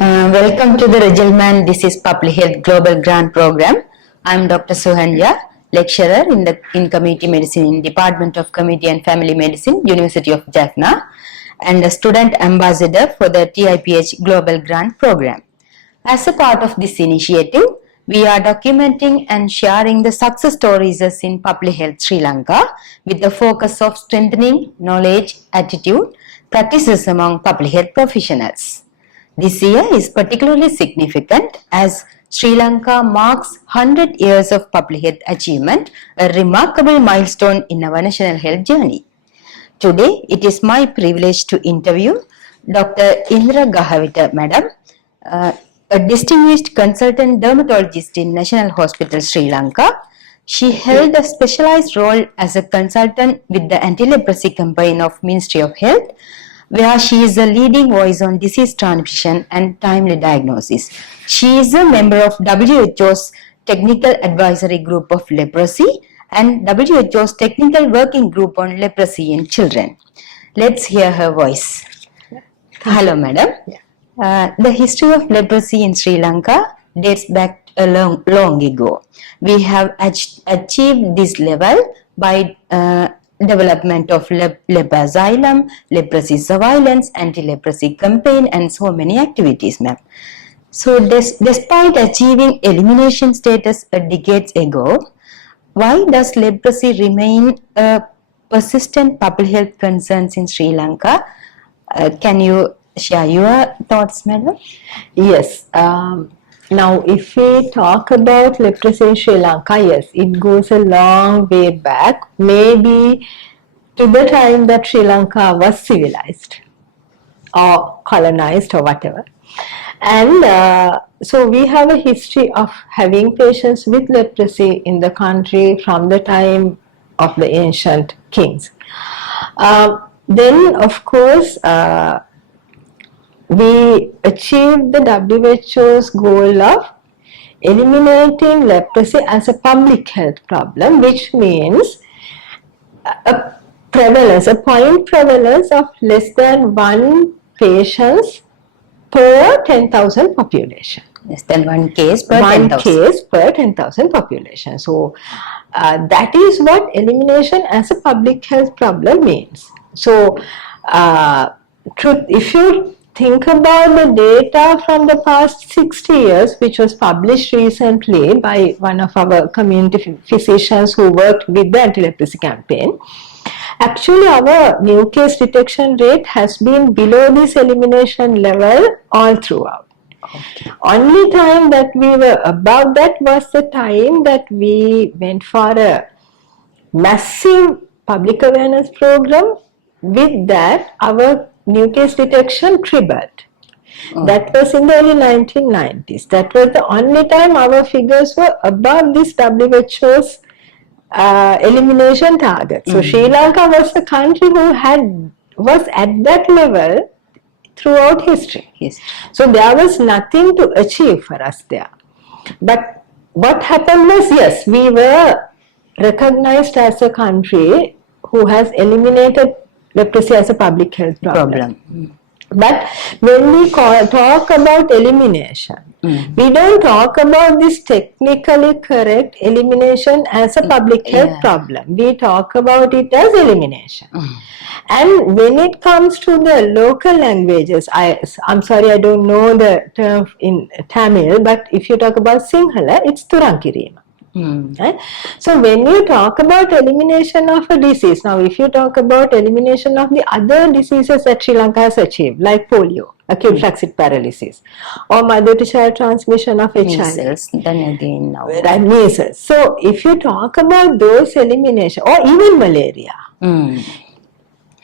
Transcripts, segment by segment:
Welcome to the Regelman Disease Public Health Global Grant Program. I am Dr. Suganja, lecturer in Community Medicine in Department of Community and Family Medicine, University of Jaffna, and a student ambassador for the TIPH Global Grant Program. As a part of this initiative, we are documenting and sharing the success stories in public health Sri Lanka with the focus of strengthening knowledge, attitude, practices among public health professionals. This year is particularly significant as Sri Lanka marks 100 years of public health achievement, a remarkable milestone in our national health journey. Today, it is my privilege to interview Dr. Indira Kahawita, Madam, a distinguished consultant dermatologist in National Hospital Sri Lanka. She held a specialized role as a consultant with the anti-leprosy campaign of Ministry of Health, where she is a leading voice on disease transmission and timely diagnosis. She is a member of WHO's Technical Advisory Group of Leprosy and WHO's Technical Working Group on Leprosy in Children. Let's hear her voice. Hello, Madam. The history of leprosy in Sri Lanka dates back a long ago. We have achieved this level by development of leper asylum, leprosy surveillance, anti-leprosy campaign, and so many activities, ma'am. So despite achieving elimination status a decades ago, why does leprosy remain a persistent public health concern in Sri Lanka? Can you share your thoughts, madam? Yes. Now, if we talk about leprosy in Sri Lanka, yes, it goes a long way back, maybe to the time that Sri Lanka was civilized or colonized or whatever. And so we have a history of having patients with leprosy in the country from the time of the ancient kings. Then, of course, we achieved the WHO's goal of eliminating leprosy as a public health problem, which means a point prevalence of less than 1 patient per 10,000 population. Less than 1 case per 10,000. 1 case per 10,000 population. So that is what elimination as a public health problem means. So if you think about the data from the past 60 years, which was published recently by one of our community physicians who worked with the anti-leprosy campaign, actually our new case detection rate has been below this elimination level all throughout. Okay. Only time that we were above that was the time that we went for a massive public awareness program. With that, our new case detection tripled. Oh. That was in the early 1990s. That was the only time our figures were above this WHO's elimination target. So Sri Lanka was the country who was at that level throughout history. Yes. So there was nothing to achieve for us there. But what happened was, yes, we were recognized as a country who has eliminated leprosy as a public health problem. But when we talk about elimination, we don't talk about this technically correct elimination as a public health problem. We talk about it as elimination. And when it comes to the local languages, I'm sorry, I don't know the term in Tamil, but if you talk about Sinhala, it's Turankirima. Right? So when you talk about elimination of a disease, now if you talk about elimination of the other diseases that Sri Lanka has achieved, like polio, acute flaccid paralysis, or mother to child transmission of HIV, measles, then again now measles. So if you talk about those elimination, or even malaria,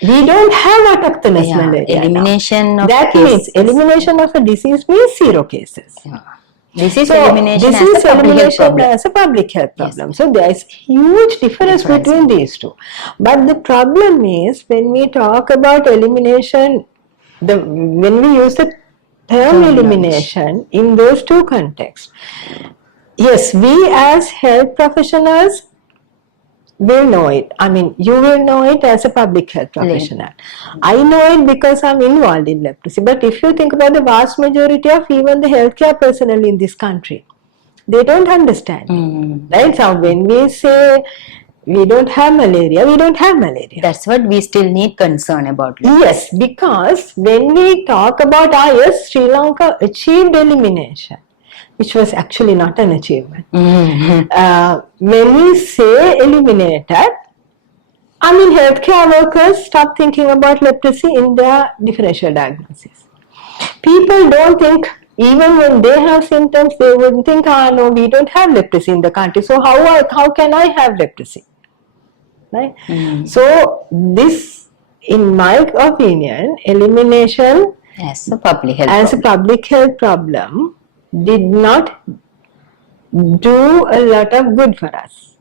we don't have autochthonous malaria. Elimination of that cases. Means elimination of a disease means 0 cases. Disease elimination as a public health problem. Yes. So there is huge difference between these two. But the problem is when we talk about elimination, when we use the term elimination in those two contexts, yes, we as health professionals will know it. I mean, you will know it as a public health professional. I know it because I'm involved in leprosy. But if you think about the vast majority of even the healthcare personnel in this country, they don't understand. Right? So when we say we don't have malaria, we don't have malaria. That's what we still need concern about. Yes, because when we talk about yes, Sri Lanka achieved elimination, which was actually not an achievement. When we say eliminated, I mean healthcare workers stop thinking about leprosy in their differential diagnosis. People don't think, even when they have symptoms, they wouldn't think, no, we don't have leprosy in the country, so how can I have leprosy? Right? So this, in my opinion, elimination as a public health problem did not do a lot of good for us.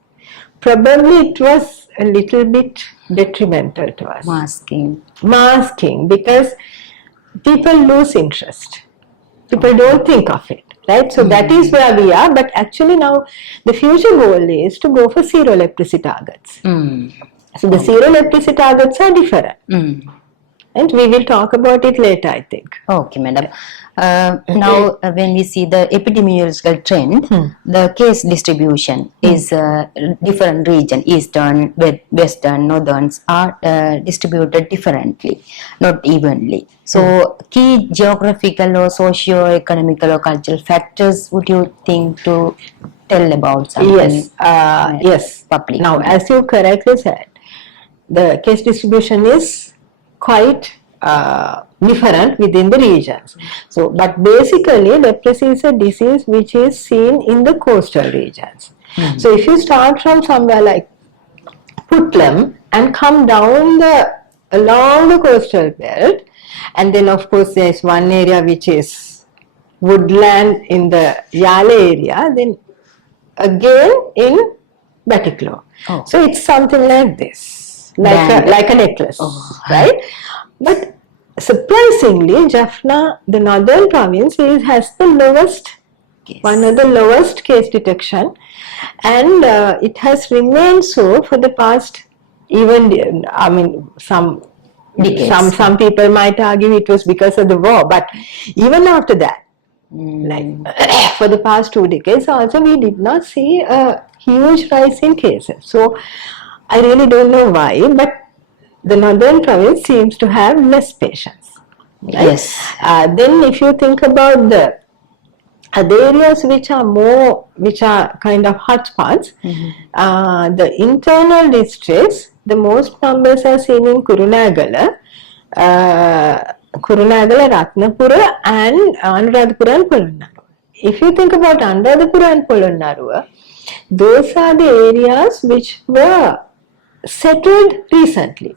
Probably it was a little bit detrimental to us. Masking, because people lose interest. People don't think of it, right? So that is where we are. But actually now the future goal is to go for zero leprosy targets. So the zero leprosy targets are different. And we will talk about it later, I think. Okay, madam. Now, when we see the epidemiological trend, the case distribution is different region, eastern, western, northerns are distributed differently, not evenly. So, key geographical or socio-economical or cultural factors would you think to tell about something? Yes. Public. Now, as you correctly said, the case distribution is quite different within the regions. So, but basically leprosy is a disease which is seen in the coastal regions. So, if you start from somewhere like Puttlam and come down along the coastal belt, and then of course there is one area which is woodland in the Yale area, then again in Batiklo. So, it's something like this, like a necklace, right? But surprisingly, Jaffna, the northern province, has the lowest, one of the lowest case detection, and it has remained so for the past, even, I mean, some people might argue it was because of the war, but even after that, like for the past 2 decades also, we did not see a huge rise in cases. So I really don't know why, but the northern province seems to have less patients. Right? Yes. Then if you think about the other areas which are kind of hotspots, the internal districts, the most numbers are seen in Kurunagala, Ratnapura and Anuradhapura and Polonnaruwa. If you think about Anuradhapura and Polonnaruwa, those are the areas which were settled recently,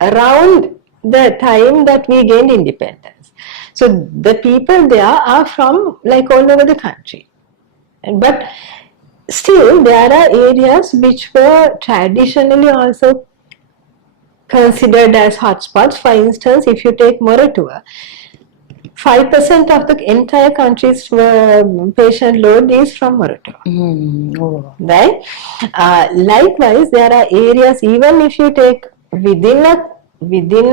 around the time that we gained independence. So the people there are from like all over the country. But still there are areas which were traditionally also considered as hotspots. For instance, if you take Moratuwa, 5% of the entire country's patient load is from Moratuwa. Right? Likewise, there are areas, even if you take within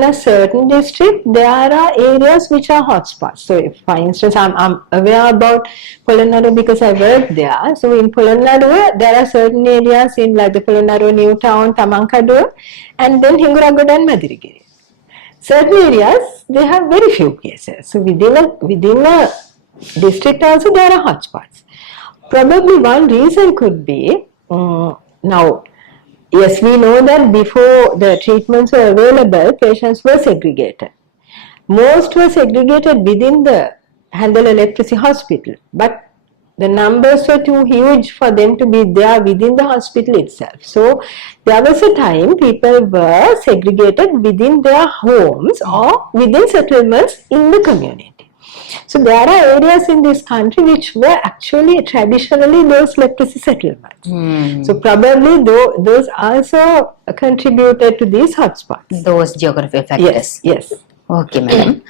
a certain district, there are areas which are hotspots. So, if, for instance, I'm aware about Polonnaruwa because I work there. So, in Polonnaruwa, there are certain areas in like the Polonnaruwa New Town, Tamankadu, and then Hinguragoda and Madirigiri. Certain areas, they have very few cases. So, within a district also, there are hotspots. Probably one reason could be, now, yes, we know that before the treatments were available, patients were segregated. Most were segregated within the Handala Leprosy Hospital, but the numbers were too huge for them to be there within the hospital itself. So, there was a time people were segregated within their homes or within settlements in the community. So, there are areas in this country which were actually traditionally those leprosy settlements. So, probably those also contributed to these hotspots. Those geographical factors. Yes. Okay, madam.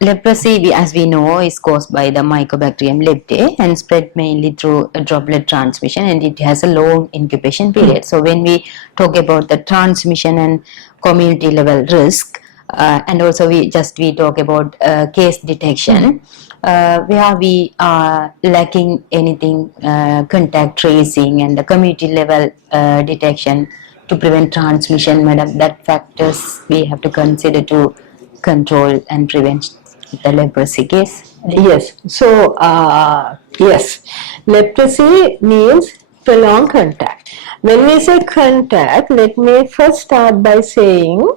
Leprosy, as we know, is caused by the Mycobacterium leprae and spread mainly through a droplet transmission, and it has a long incubation period. So, when we talk about the transmission and community level risk, and also we talk about case detection, where we are lacking anything contact tracing and the community level detection to prevent transmission, madam. That factors we have to consider to control and prevent the leprosy case. Yes. So, yes, leprosy means prolonged contact. When we say contact, let me first start by saying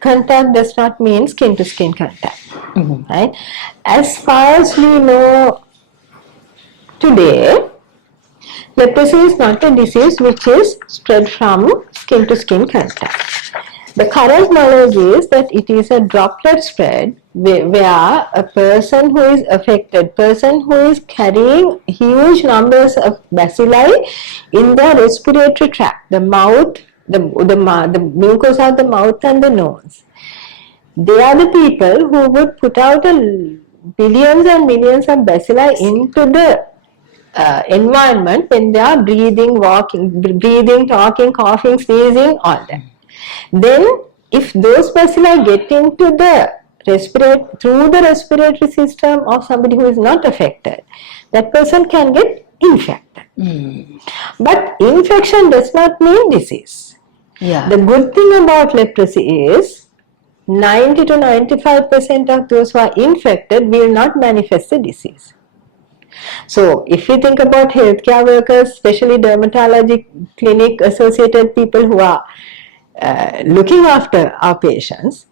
contact does not mean skin to skin contact. Right? As far as we know today, leprosy is not a disease which is spread from skin to skin contact. The current knowledge is that it is a droplet spread where a person who is affected, person who is carrying huge numbers of bacilli in the respiratory tract, the mouth, the mucosa of the mouth and the nose. They are the people who would put out billions and millions of bacilli into the environment when they are breathing, talking, coughing, sneezing, all that. Then, if those bacilli get into the through the respiratory system of somebody who is not affected, that person can get infected. But infection does not mean disease. Yeah. The good thing about leprosy is 90 to 95% of those who are infected will not manifest the disease. So, if we think about healthcare workers, especially dermatology clinic associated people who are looking after our patients,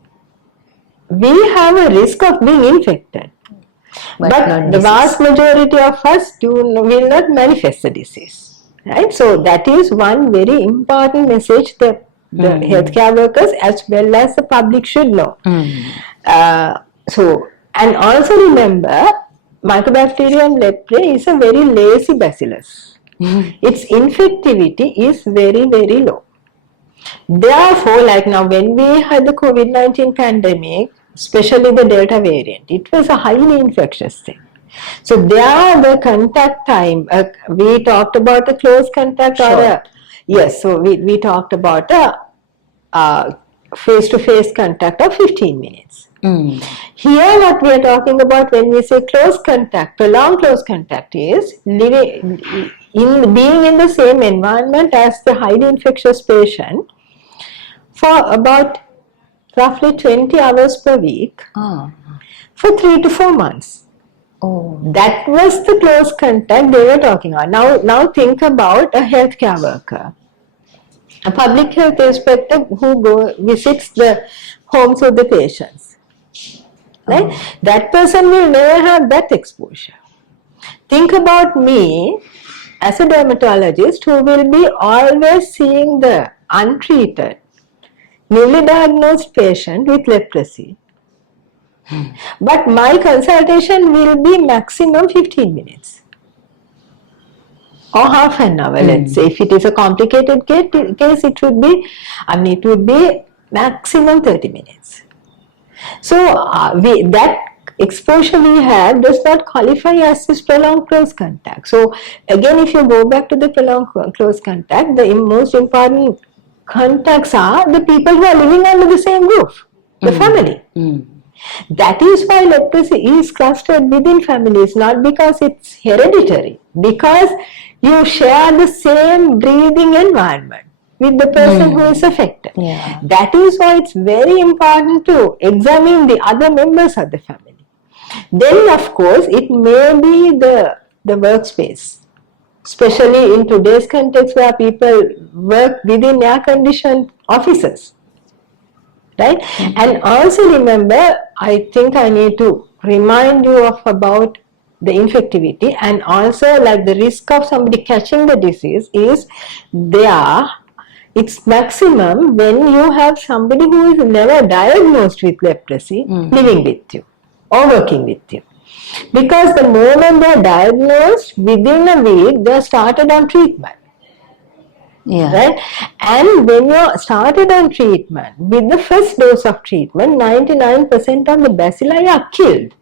we have a risk of being infected. But the vast majority of us will not manifest the disease. Right? So, that is one very important message that the healthcare workers as well as the public should know. And also remember, Mycobacterium leprae is a very lazy bacillus. Its infectivity is very, very low. Therefore, like now when we had the COVID-19 pandemic, especially the Delta variant, it was a highly infectious thing. So there the contact time, we talked about a close contact so we talked about a face-to-face contact of 15 minutes. Here what we are talking about when we say close contact, prolonged close contact is being in the same environment as the highly infectious patient for about roughly 20 hours per week for 3 to 4 months. That was the close contact they were talking about. Now think about a healthcare worker, a public health inspector who visits the homes of the patients. Right? That person will never have that exposure. Think about me as a dermatologist who will be always seeing the untreated, newly diagnosed patient with leprosy. But my consultation will be maximum 15 minutes or half an hour, let's say. If it is a complicated case, it would be maximum 30 minutes. So that exposure we have does not qualify as this prolonged close contact. So again, if you go back to the prolonged close contact, the most important contacts are the people who are living under the same roof, the family. That is why leprosy is clustered within families, not because it's hereditary, because you share the same breathing environment with the person who is affected. That is why it's very important to examine the other members of the family. Then of course it may be the workspace, especially in today's context where people work within air-conditioned offices. Right? And also remember, I think I need to remind you about the infectivity, and also like the risk of somebody catching the disease is there. It's maximum when you have somebody who is never diagnosed with leprosy living with you or working with you. Because the moment they are diagnosed, within a week they are started on treatment. Yeah. Right? And when you started on treatment, with the first dose of treatment, 99% of the bacilli are killed.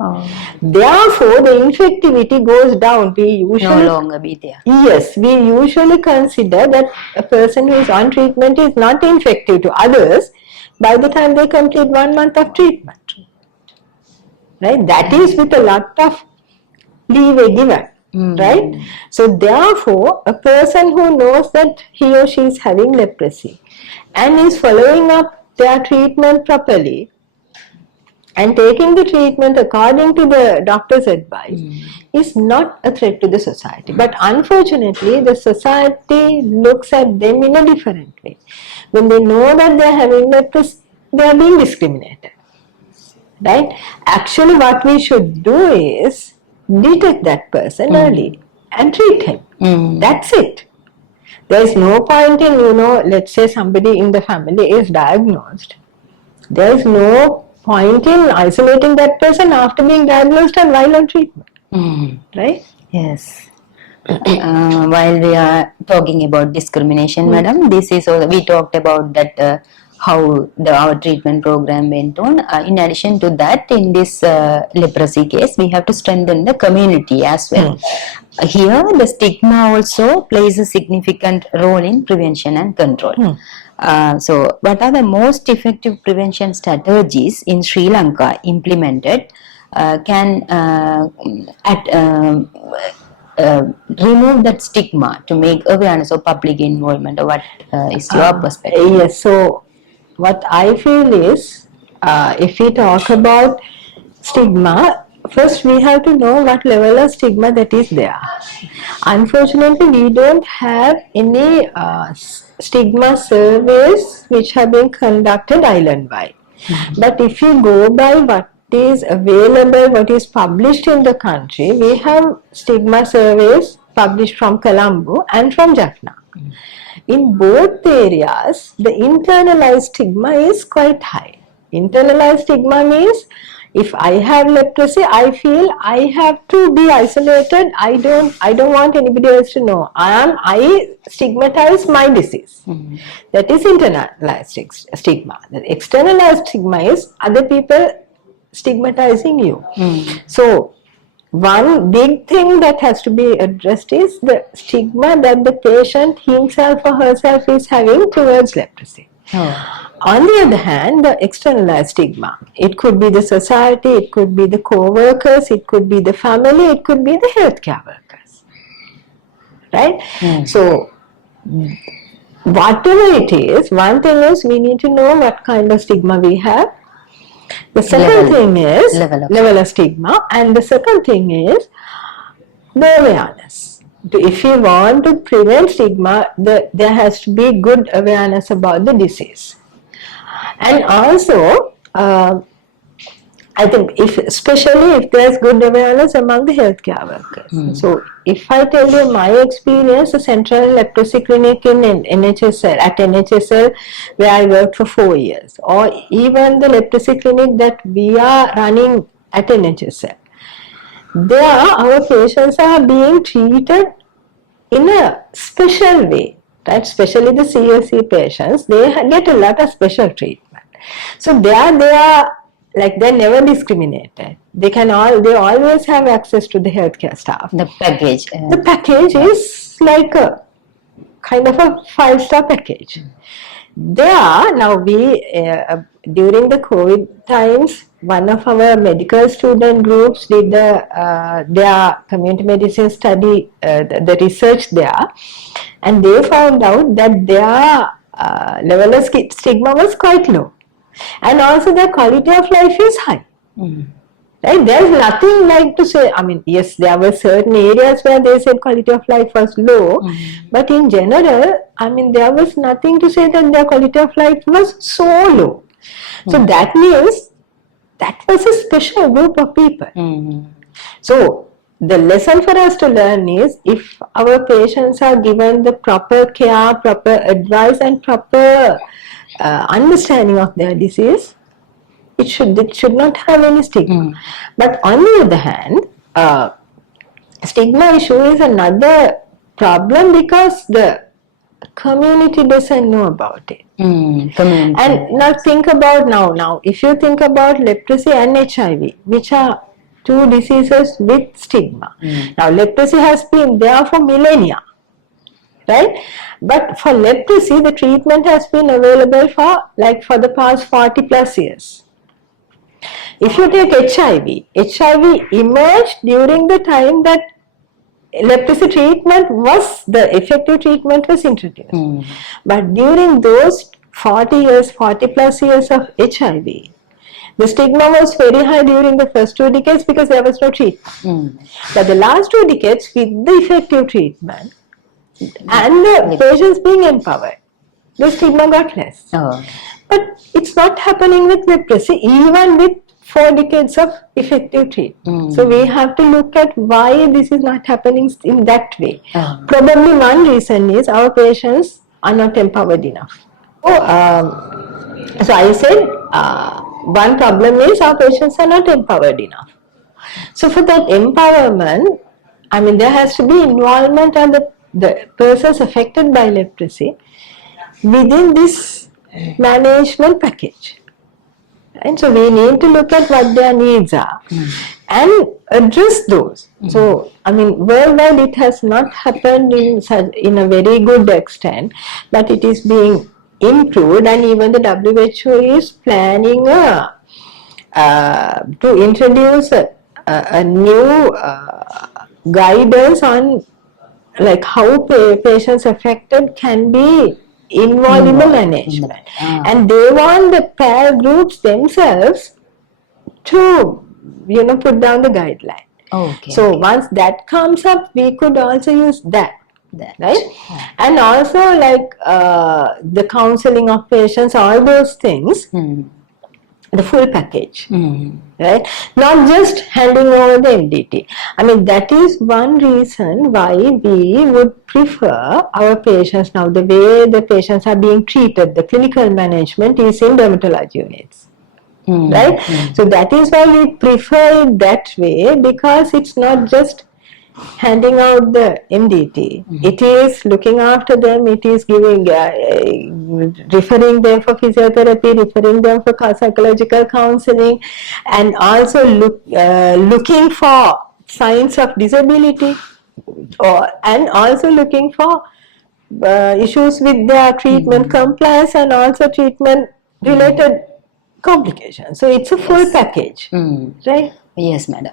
Oh. Therefore, the infectivity goes down. We No usually longer be there. Yes, we usually consider that a person who is on treatment is not infective to others by the time they complete 1 month of treatment. Right? That is with a lot of leeway given. Right? So therefore, a person who knows that he or she is having leprosy and is following up their treatment properly and taking the treatment according to the doctor's advice is not a threat to the society. But unfortunately, the society looks at them in a different way. When they know that they are having leprosy, they are being discriminated. Right? Actually, what we should do is detect that person early and treat him. That's it. There is no point in, let's say somebody in the family is diagnosed. There is no point in isolating that person after being diagnosed and while on treatment. Right? Yes. While we are talking about discrimination, madam, this is also, we talked about that how our treatment program went on. In addition to that, in this leprosy case, we have to strengthen the community as well. Here, the stigma also plays a significant role in prevention and control. So, what are the most effective prevention strategies in Sri Lanka implemented can remove that stigma to make awareness of public involvement? Or what is your perspective? Yes, so what I feel is if we talk about stigma, first we have to know what level of stigma that is there. Unfortunately, we don't have any stigma surveys which have been conducted island-wide. But if you go by what is available, what is published in the country, we have stigma surveys published from Colombo and from Jaffna. In both areas, the internalized stigma is quite high. Internalized stigma means if I have leprosy, I feel I have to be isolated. I don't want anybody else to know. I stigmatize my disease. That is internalized stigma. The externalized stigma is other people stigmatizing you. So one big thing that has to be addressed is the stigma that the patient himself or herself is having towards leprosy. On the other hand, the externalized stigma, it could be the society, it could be the co-workers, it could be the family, it could be the healthcare workers. Right? So, whatever it is, one thing is we need to know what kind of stigma we have. The second thing is level of stigma, and the second thing is the awareness. If you want to prevent stigma, there has to be good awareness about the disease. And also, I think especially if there's good awareness among the healthcare workers. So, if I tell you my experience, the Central Leprosy Clinic in NHSL, where I worked for 4 years, or even the leprosy clinic that we are running at NHSL, there our patients are being treated in a special way, right? Especially the CSC patients, they get a lot of special treatment. So they are like they're never discriminated. They always have access to the healthcare staff. The package. The package is like a kind of a 5-star package. During the COVID times, one of our medical student groups did their community medicine study, the research there, and they found out that their level of stigma was quite low, and also their quality of life is high. Right? There's nothing like to say, I mean, yes, there were certain areas where they said quality of life was low, but in general, I mean, there was nothing to say that their quality of life was so low. So that means that was a special group of people. So the lesson for us to learn is, if our patients are given the proper care, proper advice and proper understanding of their disease, it should not have any stigma. But on the other hand, stigma issue is another problem, because the community doesn't know about it. Community. And now think about now, if you think about leprosy and HIV, which are two diseases with stigma. Now leprosy has been there for millennia, right? But for leprosy, the treatment has been available for the past 40 plus years. If you take HIV emerged during the time that leprosy treatment the effective treatment was introduced. But during those 40 plus years of HIV, the stigma was very high during the first 2 decades because there was no treatment. But the last 2 decades, with the effective treatment and the patients being empowered, the stigma got less. But it's not happening with leprosy, even with 4 decades of effective treatment. So we have to look at why this is not happening in that way. Probably one reason is our patients are not empowered enough. So I said one problem is our patients are not empowered enough. So for that empowerment, I mean, there has to be involvement of the persons affected by leprosy within this management package. And so we need to look at what their needs are and address those. So, I mean, worldwide it has not happened in a very good extent, but it is being improved, and even the WHO is planning to introduce a new guidance on like how patients affected can be involved in the management. And they want the pair groups themselves to, put down the guideline. So once that comes up, we could also use that. Right? And also like the counseling of patients, all those things, the full package, right? Not just handing over the MDT. I mean, that is one reason why we would prefer our patients now, the way the patients are being treated, the clinical management is in dermatology units. Right? So that is why we prefer it that way, because it's not just handing out the MDT. It is looking after them, it is giving, referring them for physiotherapy, referring them for psychological counseling, and also looking for signs of disability, and also looking for issues with their treatment compliance and also treatment related complications. So it's a full package, right? Yes, madam.